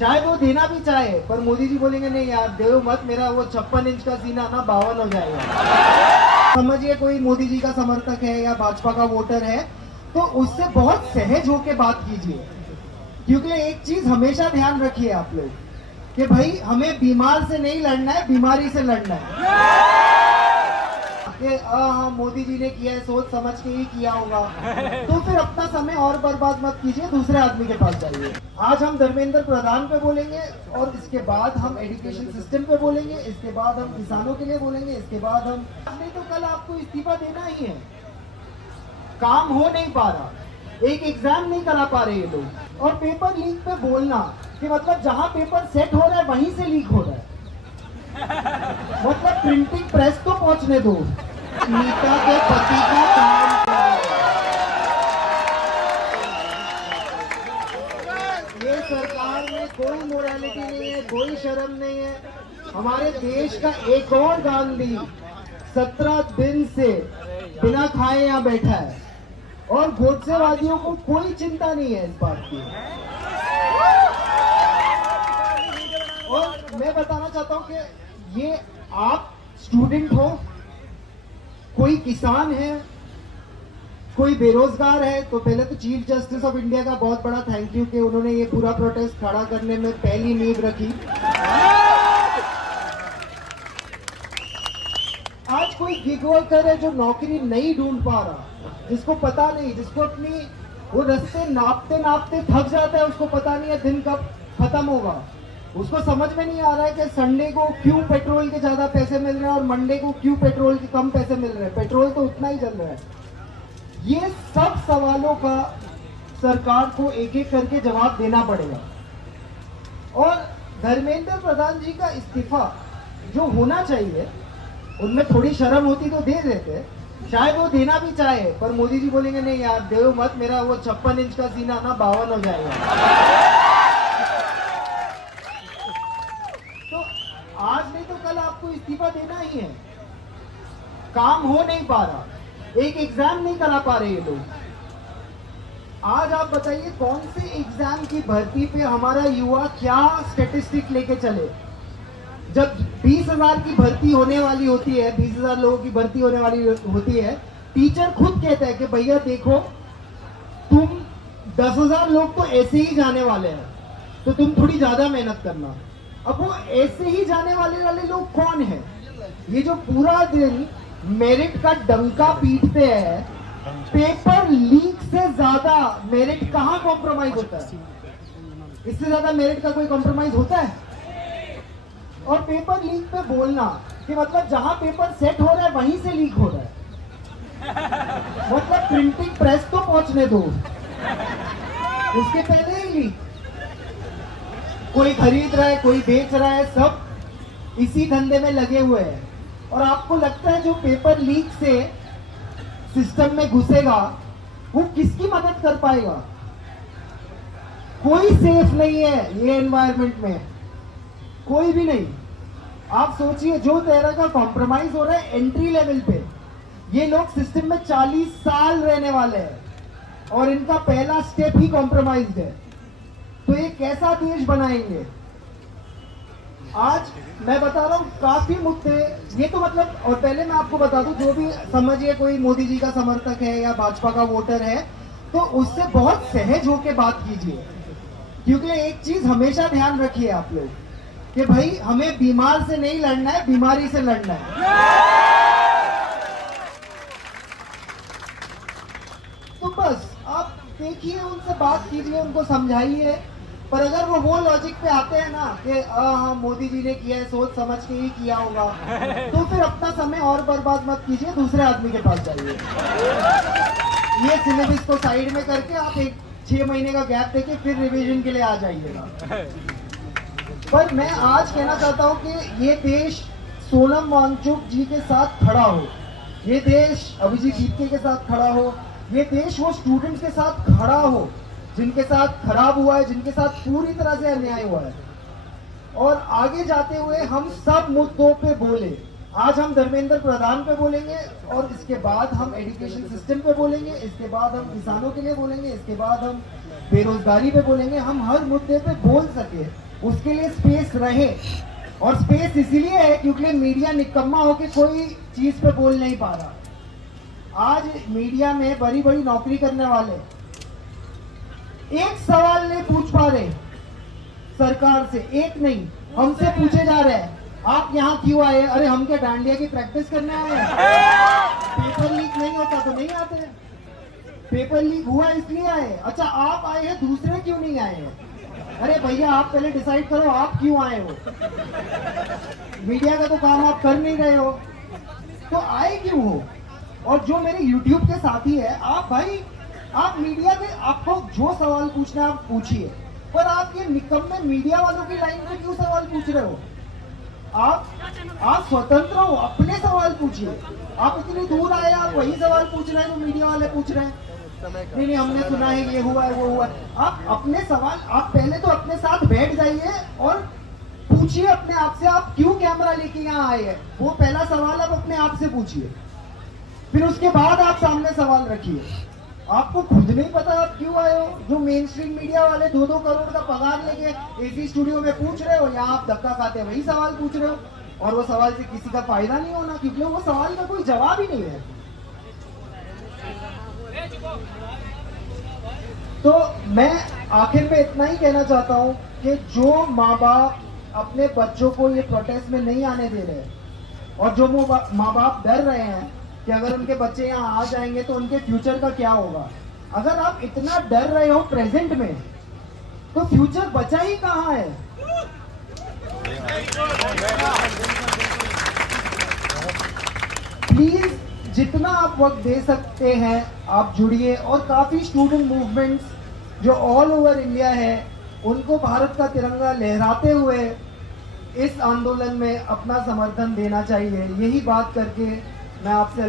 शायद वो देना भी चाहे, पर मोदी जी बोलेंगे नहीं यार दो मत, मेरा वो 56 इंच का सीना ना 52 हो जाएगा। समझिए कोई मोदी जी का समर्थक है या भाजपा का वोटर है, तो उससे बहुत सहज होके बात कीजिए। क्योंकि एक चीज हमेशा ध्यान रखिए आप लोग कि भाई हमें बीमार से नहीं लड़ना है, बीमारी से लड़ना है। कि हाँ मोदी जी ने किया है, सोच समझ के ही किया होगा, तो फिर अपना समय और बर्बाद मत कीजिए, दूसरे आदमी के पास जाइए। आज हम धर्मेंद्र प्रधान पे बोलेंगे और इसके बाद हम एजुकेशन सिस्टम पे बोलेंगे, इसके बाद हम किसानों के लिए बोलेंगे, इसके बाद हम नहीं तो कल आपको इस्तीफा देना ही है। काम हो नहीं पा रहा, एक एग्जाम नहीं करा पा रहे ये लोग, और पेपर लीक पे बोलना कि मतलब जहां पेपर सेट हो रहा है वहीं से लीक हो रहा है। मतलब प्रिंटिंग प्रेस तो पहुंचने दो, नीता के पति का काम। ये सरकार में कोई मोरालिटी नहीं है, कोई शर्म नहीं है। हमारे देश का एक और गांधी 17 दिन से बिना खाए यहाँ बैठा है, और गोडसेवादियों को कोई चिंता नहीं है इस बात की। और मैं बताना चाहता हूं कि ये आप स्टूडेंट हो, कोई किसान है, कोई बेरोजगार है, तो पहले तो चीफ जस्टिस ऑफ इंडिया का बहुत बड़ा थैंक यू कि उन्होंने ये पूरा प्रोटेस्ट खड़ा करने में पहली नींव रखी। आज कोई गिग वर्कर है जो नौकरी नहीं ढूंढ पा रहा, जिसको पता नहीं, जिसको अपनी वो रास्ते नापते नापते थक जाता है, उसको पता नहीं है दिन कब खत्म होगा, उसको समझ में नहीं आ रहा है कि संडे को क्यों पेट्रोल के ज्यादा पैसे मिल रहे हैं और मंडे को क्यों पेट्रोल के कम पैसे मिल रहे हैं, पेट्रोल तो उतना ही चल रहा है। ये सब सवालों का सरकार को एक एक करके जवाब देना पड़ेगा। और धर्मेंद्र प्रधान जी का इस्तीफा जो होना चाहिए, उनमें थोड़ी शर्म होती तो दे देते, शायद वो देना भी चाहे, पर मोदी जी बोलेंगे नहीं यार दो मत, मेरा वो 56 इंच का सीना ना 52 हो जाएगा। तो आज नहीं तो कल आपको इस्तीफा देना ही है। काम हो नहीं पा रहा, एक एग्जाम नहीं करा पा रहे ये लोग। आज आप बताइए कौन से एग्जाम की भर्ती पे हमारा युवा क्या स्टेटिस्टिक लेके चले। जब 20,000 की भर्ती होने वाली होती है, 20,000 लोगों की भर्ती होने वाली होती है, टीचर खुद कहता है कि भैया देखो तुम 10,000 लोग तो ऐसे ही जाने वाले हैं, तो तुम थोड़ी ज्यादा मेहनत करना। अब वो ऐसे ही जाने वाले लोग कौन है? ये जो पूरा दिन मेरिट का डंका पीटते हैं, पेपर लीक से ज्यादा मेरिट कहाँ कॉम्प्रोमाइज होता है? इससे ज्यादा मेरिट का कोई कॉम्प्रोमाइज होता है? और पेपर लीक पे बोलना कि मतलब जहां पेपर सेट हो रहा है वहीं से लीक हो रहा है। मतलब प्रिंटिंग प्रेस तो पहुंचने दो, उसके पहले ही लीक। कोई खरीद रहा है, कोई बेच रहा है, सब इसी धंधे में लगे हुए हैं। और आपको लगता है जो पेपर लीक से सिस्टम में घुसेगा वो किसकी मदद कर पाएगा? कोई सेफ नहीं है ये एनवायरनमेंट में, कोई भी नहीं। आप सोचिए जो तरह का कॉम्प्रोमाइज हो रहा है एंट्री लेवल पे, ये लोग सिस्टम में 40 साल रहने वाले हैं और इनका पहला स्टेप ही कॉम्प्रोमाइज है, तो ये कैसा देश बनाएंगे? आज मैं बता रहा हूँ काफी मुद्दे ये तो मतलब, और पहले मैं आपको बता दूं, जो भी समझिए कोई मोदी जी का समर्थक है या भाजपा का वोटर है, तो उससे बहुत सहज होके बात कीजिए। क्योंकि एक चीज हमेशा ध्यान रखिए आप लोग कि भाई हमें बीमार से नहीं लड़ना है, बीमारी से लड़ना है। तो बस आप देखिए, उनसे बात कीजिए, उनको समझाइए। पर अगर वो लॉजिक पे आते हैं ना कि हाँ मोदी जी ने किया है, सोच समझ के ही किया होगा, तो फिर अपना समय और बर्बाद मत कीजिए, दूसरे आदमी के पास जाइए। ये सिलेबस को साइड में करके आप 6 महीने का गैप देके फिर रिवीजन के लिए आ जाइएगा। पर मैं आज कहना चाहता हूँ कि ये देश सोनम वांगचुक जी के साथ खड़ा हो, ये देश अभिजीत दीपके के साथ खड़ा हो, ये देश वो स्टूडेंट्स के साथ खड़ा हो जिनके साथ खराब हुआ है, जिनके साथ पूरी तरह से अन्याय हुआ है। और आगे जाते हुए हम सब मुद्दों पे बोले। आज हम धर्मेंद्र प्रधान पे बोलेंगे और इसके बाद हम एजुकेशन सिस्टम पे बोलेंगे, इसके बाद हम किसानों के लिए बोलेंगे, इसके बाद हम बेरोजगारी पे बोलेंगे। हम हर मुद्दे पे बोल सके उसके लिए स्पेस रहे। और स्पेस इसलिए है क्योंकि मीडिया निकम्मा होकर कोई चीज पे बोल नहीं पा रहा। आज मीडिया में बड़ी बड़ी नौकरी करने वाले एक सवाल नहीं पूछ पा रहे सरकार से, एक नहीं, हमसे पूछे जा रहे हैं आप यहाँ क्यों आए? अरे हम क्या डांडिया की प्रैक्टिस करने आए हैं? पेपर लीक नहीं होता तो नहीं आते, पेपर लीक हुआ इसलिए आए। अच्छा आप आए हैं, दूसरे क्यों नहीं आए हैं? अरे भैया आप पहले डिसाइड करो आप क्यों आए हो। मीडिया का तो काम आप कर नहीं रहे हो तो आए क्यों हो? और जो मेरे YouTube के साथी है, आप भाई आप मीडिया के, आपको जो सवाल पूछना आप पूछिए, पर आप ये निकम्मे मीडिया वालों की लाइन में क्यों सवाल पूछ रहे हो? आप स्वतंत्र हो, अपने सवाल पूछिए। आप इतनी दूर आए, आप वही सवाल पूछ रहे हैं जो मीडिया वाले पूछ रहे हैं। नहीं हमने सुना है ये हुआ है वो हुआ है। आप अपने सवाल, आप पहले तो अपने साथ बैठ जाइए और पूछिए अपने आप से आप क्यों कैमरा लेके यहाँ आए हैं। वो पहला सवाल आप अपने आप से पूछिए, फिर उसके बाद आप सामने सवाल रखिए। आपको खुद नहीं पता आप क्यों आए हो। जो मेन स्ट्रीम मीडिया वाले 2-2 करोड़ का पगार लेके एसी स्टूडियो में पूछ रहे हो, यहाँ आप धक्का खाते वही सवाल पूछ रहे हो, और वो सवाल से किसी का फायदा नहीं होना क्योंकि वो सवाल का कोई जवाब ही नहीं है। तो मैं आखिर में इतना ही कहना चाहता हूँ कि जो माँ बाप अपने बच्चों को ये प्रोटेस्ट में नहीं आने दे रहे हैं, और जो माँ बाप डर रहे हैं कि अगर उनके बच्चे यहाँ आ जाएंगे तो उनके फ्यूचर का क्या होगा, अगर आप इतना डर रहे हो प्रेजेंट में तो फ्यूचर बचा ही कहाँ है। प्लीज जितना आप वक्त दे सकते हैं आप जुड़िए, और काफी स्टूडेंट मूवमेंट्स जो ऑल ओवर इंडिया है उनको भारत का तिरंगा लहराते हुए इस आंदोलन में अपना समर्थन देना चाहिए। यही बात करके मैं आपसे